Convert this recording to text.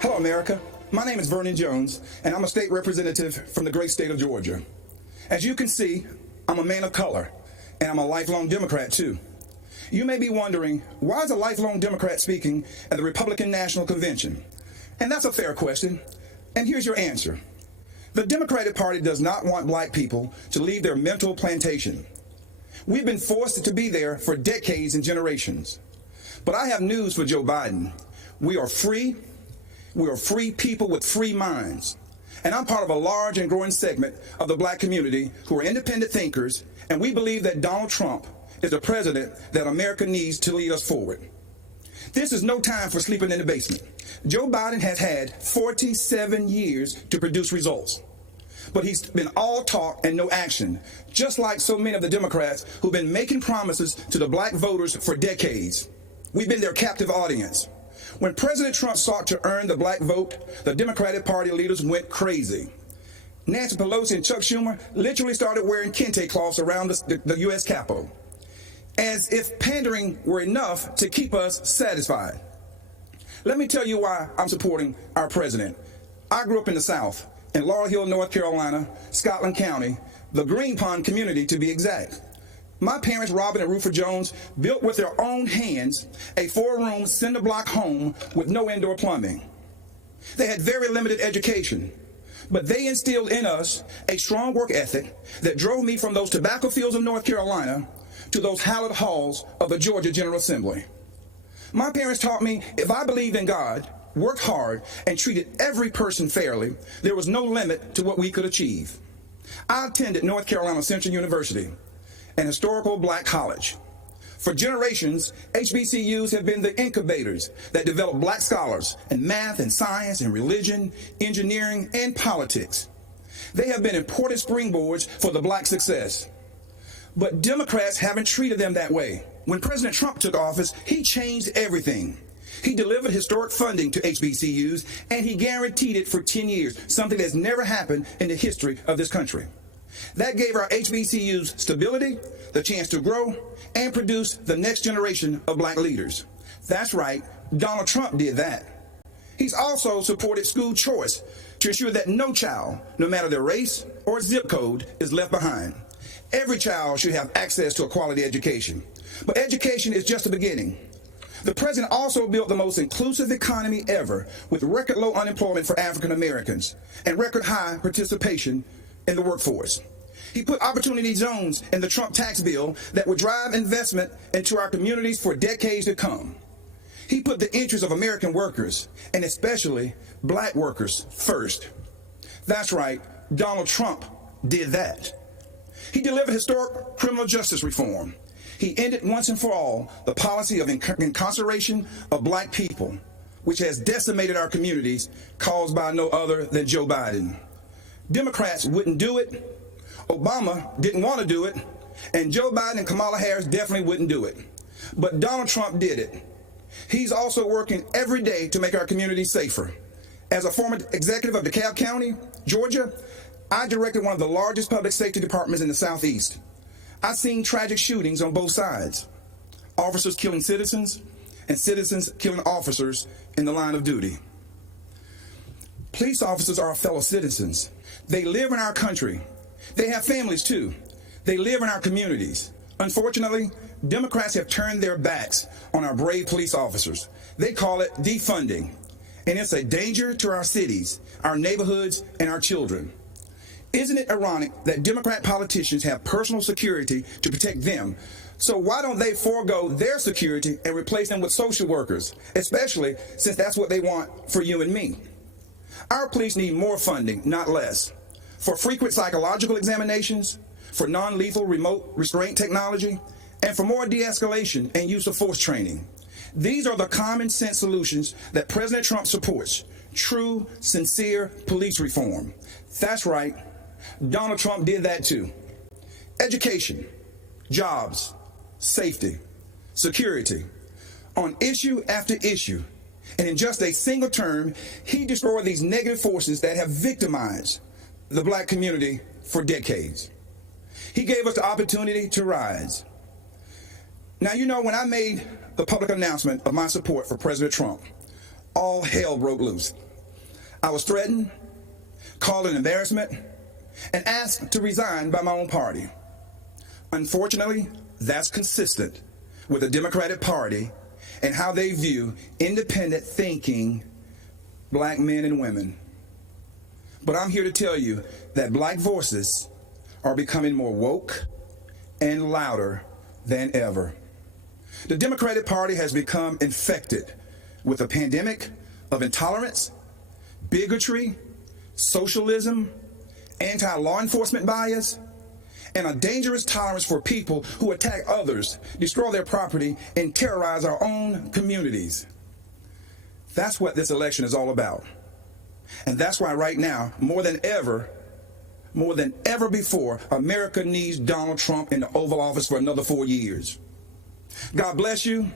Hello, America. My name is Vernon Jones, and I'm a state representative from the great state of Georgia. As you can see, I'm a man of color, and I'm a lifelong Democrat, too. You may be wondering, why is a lifelong Democrat speaking at the Republican National Convention? And that's a fair question, and here's your answer. The Democratic Party does not want black people to leave their mental plantation. We've been forced to be there for decades and generations. But I have news for Joe Biden. We are free. We are free people with free minds. And I'm part of a large and growing segment of the black community who are independent thinkers, and we believe that Donald Trump is the president that America needs to lead us forward. This is no time for sleeping in the basement. Joe Biden has had 47 years to produce results. But he's been all talk and no action, just like so many of the Democrats who've been making promises to the black voters for decades. We've been their captive audience. When President Trump sought to earn the black vote, the Democratic Party leaders went crazy. Nancy Pelosi and Chuck Schumer literally started wearing kente cloths around the U.S. Capitol, as if pandering were enough to keep us satisfied. Let me tell you why I'm supporting our president. I grew up in the South, in Laurel Hill, North Carolina, Scotland County, the Green Pond community to be exact. My parents, Robin and Rufus Jones, built with their own hands a 4-room cinder block home with no indoor plumbing. They had very limited education, but they instilled in us a strong work ethic that drove me from those tobacco fields of North Carolina to those hallowed halls of the Georgia General Assembly. My parents taught me if I believed in God, worked hard, and treated every person fairly, there was no limit to what we could achieve. I attended North Carolina Central University, an historical black college. For generations, HBCUs have been the incubators that develop black scholars in math and science and religion, engineering, and politics. They have been important springboards for the black success. But Democrats haven't treated them that way. When President Trump took office, he changed everything. He delivered historic funding to HBCUs, and he guaranteed it for 10 years, something that's never happened in the history of this country. That gave our HBCUs stability, the chance to grow, and produce the next generation of black leaders. That's right, Donald Trump did that. He's also supported school choice to ensure that no child, no matter their race or zip code, is left behind. Every child should have access to a quality education. But education is just the beginning. The president also built the most inclusive economy ever, with record low unemployment for African Americans and record high participation in the workforce. He put opportunity zones in the Trump tax bill that would drive investment into our communities for decades to come. He put the interests of American workers, and especially black workers, first. That's right, Donald Trump did that. He delivered historic criminal justice reform. He ended once and for all the policy of incarceration of black people, which has decimated our communities, caused by no other than Joe Biden. Democrats wouldn't do it, Obama didn't want to do it, and Joe Biden and Kamala Harris definitely wouldn't do it. But Donald Trump did it. He's also working every day to make our communities safer. As a former executive of DeKalb County, Georgia, I directed one of the largest public safety departments in the Southeast. I've seen tragic shootings on both sides. Officers killing citizens and citizens killing officers in the line of duty. Police officers are our fellow citizens. They live in our country. They have families too. They live in our communities. Unfortunately, Democrats have turned their backs on our brave police officers. They call it defunding. And it's a danger to our cities, our neighborhoods, and our children. Isn't it ironic that Democrat politicians have personal security to protect them? So why don't they forego their security and replace them with social workers, especially since that's what they want for you and me? Our police need more funding, not less. For frequent psychological examinations, for non-lethal remote restraint technology, and for more de-escalation and use of force training. These are the common sense solutions that President Trump supports. True, sincere police reform. That's right. Donald Trump did that too. Education, jobs, safety, security, on issue after issue. And in just a single term, he destroyed these negative forces that have victimized the black community for decades. He gave us the opportunity to rise. Now, you know, when I made the public announcement of my support for President Trump, all hell broke loose. I was threatened, called an embarrassment, and asked to resign by my own party. Unfortunately, that's consistent with the Democratic Party and how they view independent thinking black men and women. But I'm here to tell you that black voices are becoming more woke and louder than ever. The Democratic Party has become infected with a pandemic of intolerance, bigotry, socialism, anti-law enforcement bias, and a dangerous tolerance for people who attack others, destroy their property, and terrorize our own communities. That's what this election is all about. And that's why right now, more than ever before, America needs Donald Trump in the Oval Office for another 4 years. God bless you.